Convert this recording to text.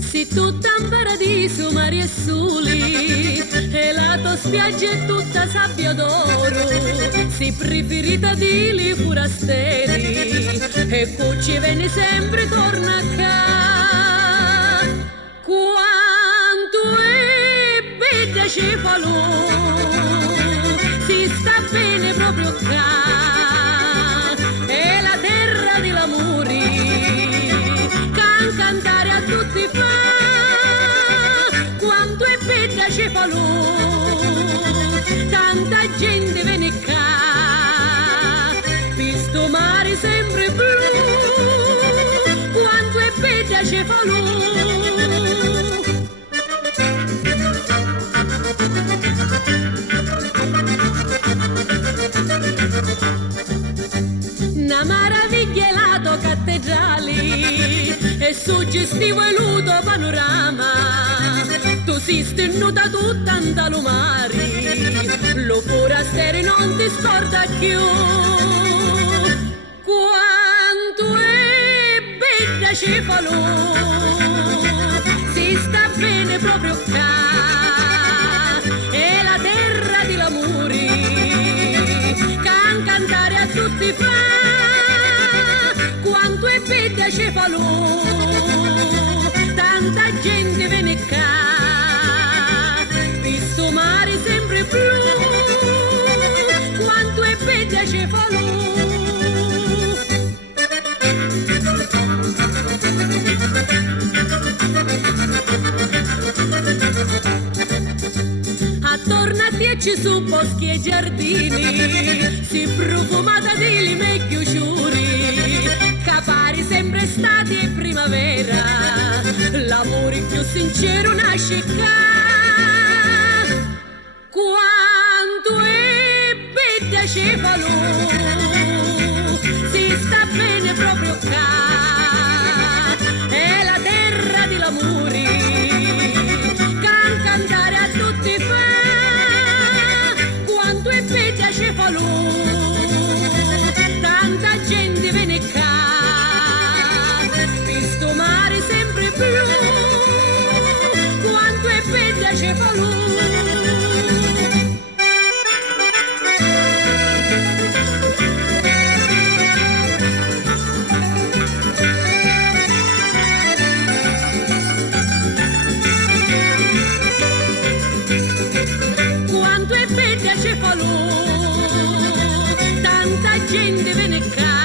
Si tutta in paradiso, mari e soli, e la tua spiaggia è tutta sabbia d'oro, si preferita di li forasteri, e cucci viene sempre torna a casa. Quanto è bella Cefalù, si sta bene proprio qua, è la terra dell'amore, can cantare a tutti fa. Quanto è bella Cefalù, tanta gente viene qua, visto mare sempre blu. Quanto è bella Cefalù. Una meraviglia è lato cattedrali e suggestivo è luto panorama. Tu sei stenuta tutta in talumari, lo forastero non ti scorda più. Quanto è bella Cefalù, si sta bene proprio qua, è la terra dell'amore, can cantare a tutti fa. Quanto è bella Cefalù, tanta gente viene qua, visto mare sempre blu. Quanto è bella Cefalù. Attorno a te ci sono boschi e giardini, si profumata di meglio ciuri, capari sempre estate e primavera, l'amore più sincero nasce qua. Quanto è bella Cefalù, si sta bene proprio qua, è la terra dell'amore, can cantare a tutti fa. Quanto è bella Cefalù, tanta gente viene qua, visto mare sempre blu. Quanto è bella Cefalù. Quanto è bella Cefalù, tanta gente viene qua,